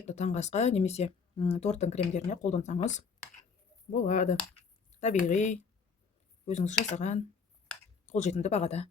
қажетті таңғы асқа немесе торттың кремдеріне қолдансаңыз болады. Табиғи, өзіңіз жасаған, қолжетімді бағада.